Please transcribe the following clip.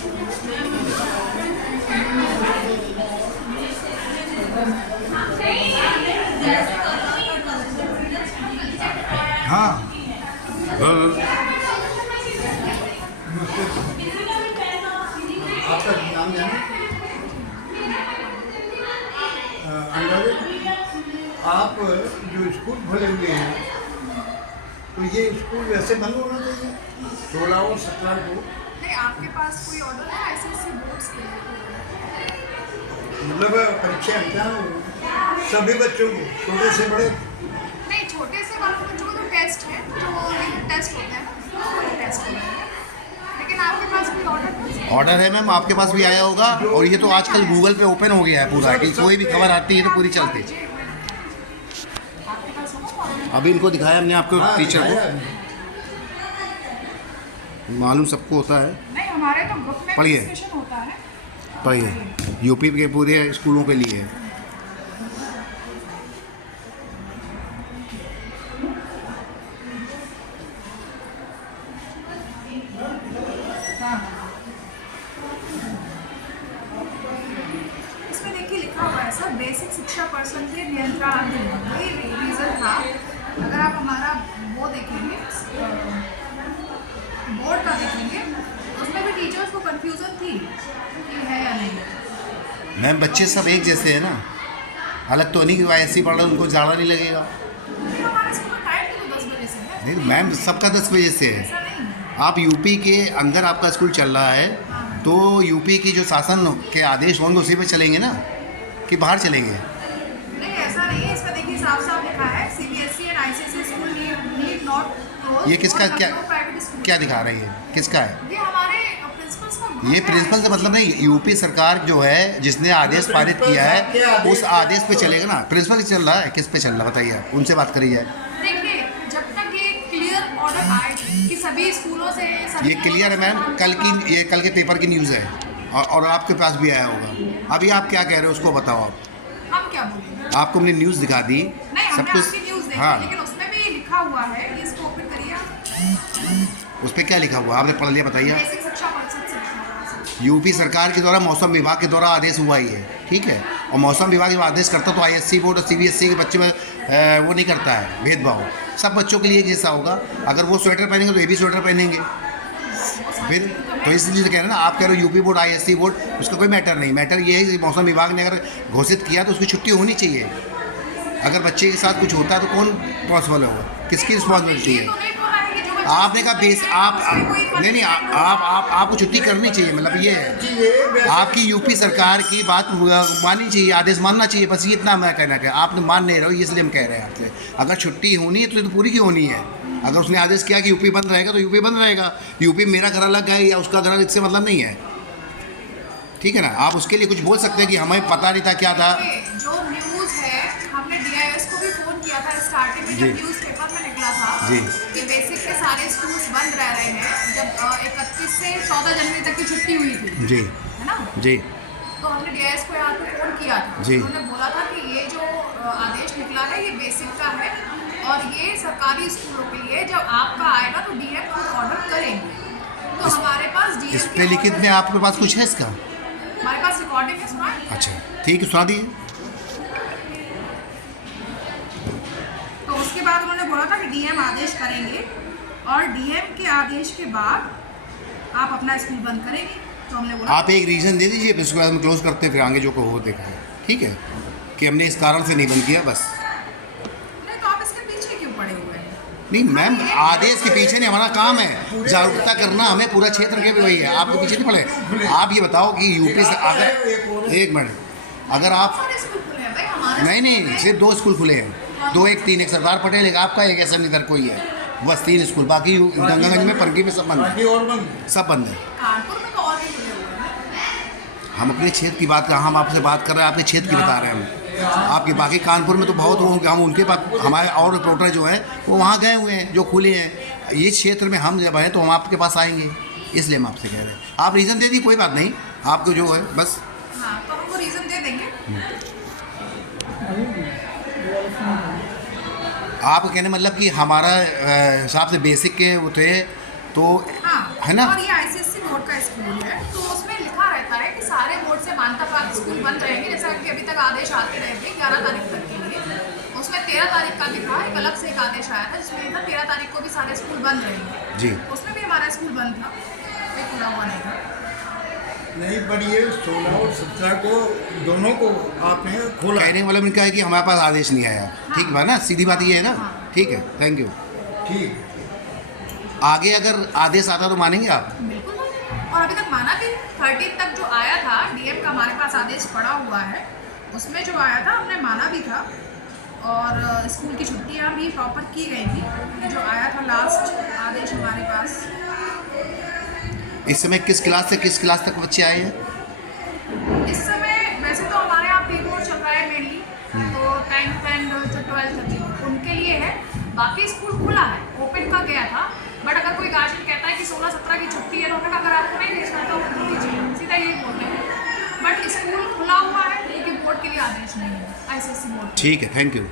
हाँ आपका नाम जाना आप जो स्कूल खोले हुए हैं तो ये स्कूल वैसे बंद होना चाहिए 16 और 17 को। नहीं, आपके पास कोई ऑर्डर है आईसीएसई बोर्ड्स के लिए? मतलब परीक्षा इम्तिहान सभी बच्चों को छोटे से बड़े? नहीं, छोटे से वालों बच्चों को तो टेस्ट है, जो टेस्ट होते हैं ना, वो टेस्ट होते हैं। लेकिन आपके पास कोई ऑर्डर है? ऑर्डर है मैम, आपके पास भी आया होगा। और ये तो आजकल गूगल पे ओपन हो गया है पूरा, कि कोई भी खबर आती है तो पूरी चलती है। आपके पास होगा ऑर्डर? अभी इनको दिखाया हमने आपको टीचर को, मालूम सबको होता है। नहीं, हमारे तो ग्रुप में पढ़िए। डिस्कशन होता है। पढ़िए, यूपी के पूरे स्कूलों के लिए है। इसमें देखिए लिखा हुआ है सर, बेसिक शिक्षा पर्सन के नियंत्रणाधीन, वही रीजन था। अगर आप हमारा वो देखेंगे, बोर्ड का देखेंगे, तो उसमें भी टीचर्स को कंफ्यूजन थी कि है या नहीं। मैम बच्चे सब एक जैसे हैं ना, अलग तो नहीं कि ऐसे पढ़ रहे उनको ज़्यादा नहीं लगेगा। लेकिन हमारे स्कूल का टाइम तो 10 बजे से है, नहीं मैम, सबका 10 बजे से है। ऐसा नहीं है। आप यूपी के अंदर आपका स्कूल चल रहा है, तो यूपी की जो शासन के आदेश होंगे उसी पे चलेंगे ना, कि बाहर चलेंगे? नहीं, ऐसा नहीं है। इसमें देखिए साफ साफ लिखा है, CBSE and ICSE school need not close. ये किसका क्या दिखा रही है, किसका है ये हमारे प्रिंसिपल्स का। ये? प्रिंसिपल का मतलब नहीं, यूपी सरकार जो है जिसने आदेश पारित किया है उस आदेश पे चलेगा ना। प्रिंसिपल चल रहा है, किस पे चल रहा है बताइए, उनसे बात करी जाए। देखिए, जब तक ये क्लियर ऑर्डर आए कि सभी स्कूलों से ये क्लियर है मैम, ये कल के पेपर की न्यूज़ है, और आपके पास भी आया होगा। अभी आप क्या कह रहे हो उसको बताओ आप। हम क्या बोलेंगे? आपको हमने न्यूज़ दिखा दी नहीं, सब हमने कुछ। आपकी न्यूज़ देखी, हाँ, लेकिन उसमें भी लिखा हुआ है कि इसको ओपन करिए। उस पर क्या लिखा हुआ आपने पढ़ लिया, बताइए। बेसिक शिक्षा परिषद से लिखा हुआ है। यूपी सरकार के द्वारा मौसम विभाग के द्वारा आदेश हुआ ही है, ठीक है। और मौसम विभाग जब आदेश करता तो आईएससी बोर्ड और सीबीएसई के बच्चे में वो नहीं करता है भेदभाव, सब बच्चों के लिए एक जैसा होगा। अगर वो स्वेटर पहनेंगे तो ये भी स्वेटर पहनेंगे फिर। तो इसलिए तो कह रहे हैं ना, आप कह रहे हो यूपी बोर्ड आईएससी बोर्ड, उसका कोई मैटर नहीं। मैटर ये है कि मौसम विभाग ने अगर घोषित किया तो उसकी छुट्टी होनी चाहिए। अगर बच्चे के साथ कुछ होता है तो कौन रिस्पॉन्सिबल होगा, किसकी रिस्पॉन्सिबिलिटी ये है? तो नहीं बोला है कि जो बच्चे आपने कहा बेस आप उसमें कोई फर्क नहीं, आपको छुट्टी करनी चाहिए, मतलब ये है आपकी यूपी सरकार की बात माननी चाहिए, आदेश मानना चाहिए, बस ये इतना मैं कहना है। आपने मान नहीं रहे हो, इसलिए हम कह रहे हैं आपसे। अगर छुट्टी होनी है तो ये तो पूरी की होनी है। अगर उसने आदेश किया कि यूपी बंद रहेगा तो यूपी बंद रहेगा। यूपी मेरा घर अलग है या उसका घर, इससे मतलब नहीं है, ठीक है ना। आप उसके लिए कुछ बोल सकते हैं कि हमें पता नहीं था क्या था। जो न्यूज़ है, हमने डीआईएस को भी फोन किया था स्टार्टिंग में, जी। जब न्यूज़पेपर में निकला था जी। कि बेसिक के सारे स्कूल्स बंद रह रहे हैं, जब 31 से 14 जनवरी तक की छुट्टी हुई थी, जी है ना। जी तो हमने डीआईएस को यहाँ पे फोन किया था। जी। उन्होंने बोला था कि ये जो आदेश निकला है ये बेसिक का है, और ये सरकारी स्कूलों के लिए जब आपका आएगा तो डीएम खुद ऑर्डर करेंगे। तो हमारे पास डीएम इस पे लिखित में आपके पास कुछ है इसका? हमारे पास रिकॉर्डिंग है, सुना है। अच्छा ठीक है, सुना दिए। तो उसके बाद उन्होंने बोला था कि डीएम आदेश करेंगे, और डीएम के आदेश के बाद आप अपना स्कूल बंद करेंगे। तो हमने बोला आप एक रीज़न दे दीजिए, फिर उसके बाद हम क्लोज करते हैं, फिर आगे जो को हो देखा है, ठीक है, कि हमने इस कारण से नहीं बंद किया बस। नहीं, तो आप इसके पीछे क्यों पड़े हुए हैं? नहीं मैम, आदेश के पीछे नहीं, हमारा काम है जागरूकता करना, हमें पूरा क्षेत्र के भी वही है, आपके पीछे नहीं पड़े। आप ये बताओ कि यूपी से अगर एक मिनट, अगर आप सारे स्कूल खुले हैं भाई, हमारे नहीं, सिर्फ 2 स्कूल खुले हैं, 2 एक 3, एक सरदार पटेल, एक आपका, एक ऐसा इधर कोई है, बस 3 स्कूल। बाकी गंगागंज में पंकी में सब बंद है, और बंद सब बंद है। कानपुर में तो और भी खुले हुए हैं। हम अपने क्षेत्र की बात कर, हम आपसे बात कर रहे हैं, आपके क्षेत्र की बता रहे हैं हम। आपकी बाकी कानपुर में तो बहुत होंगे, हम उनके पास, हमारे और रिपोर्टर जो हैं वो वहाँ गए हुए हैं जो खुले हैं। ये क्षेत्र में हम जब हैं तो हम आपके पास आएंगे, इसलिए हम आपसे कह रहे हैं। आप रीज़न दे दी, कोई बात नहीं, आपको जो है बस। हाँ, तो हमको रीज़न दे देंगे। आप कहने मतलब कि हमारा हिसाब से बेसिक के वो थे तो हाँ, है ना? और ये आईसीएससी बोर्ड का स्कूल है, तो उसमें लिखा रहता है कि सारे बोर्ड से मान्यता प्राप्त स्कूल बंद रहेंगे, जैसा कि अभी तक आदेश आते रहे थे 11 तारीख तक के लिए। उसमें 13 तारीख का भी था, एक अलग से एक आदेश आया था जिसमें ये था 13 तारीख को भी सारे स्कूल बंद रहेंगे। जी। उसमें भी हमारा स्कूल बंद था, कोई खुला हुआ नहीं था। नहीं, पर ये 16 और 17 को दोनों को आपने खोला। कहने वाला इनका है कि हमारे पास आदेश नहीं आया। ठीक है ना, सीधी बात ये है ना। हाँ। ठीक है, थैंक यू। ठीक। आगे अगर आदेश आता तो मानेंगे आप? बिल्कुल मानेंगे। और अभी तक माना भी 30 तक जो आया था डीएम का हमारे पास आदेश पड़ा हुआ है, उसमें जो आया था हमने माना भी था। और स्कूल की छुट्टियां भी प्रॉपर की गई थी, जो आया था लास्ट आदेश हमारे पास। इस समय किस क्लास से किस क्लास तक बच्चे आए हैं? इस समय वैसे तो हमारे यहाँ प्री बोर्ड चल रहा है मेनली, तो 10th एंड 12th तक उनके लिए है। बाकी स्कूल खुला है, ओपन का गया था। बट अगर कोई गार्जियन कहता है कि 16-17 की छुट्टी है तो उन्होंने अगर आपको नहीं भेजना तो दीजिए, सीधा ये बोलते हैं। बट स्कूल खुला हुआ है क्योंकि बोर्ड के लिए आदेश नहीं है, आईसीएससी बोर्ड। ठीक है, थैंक यू।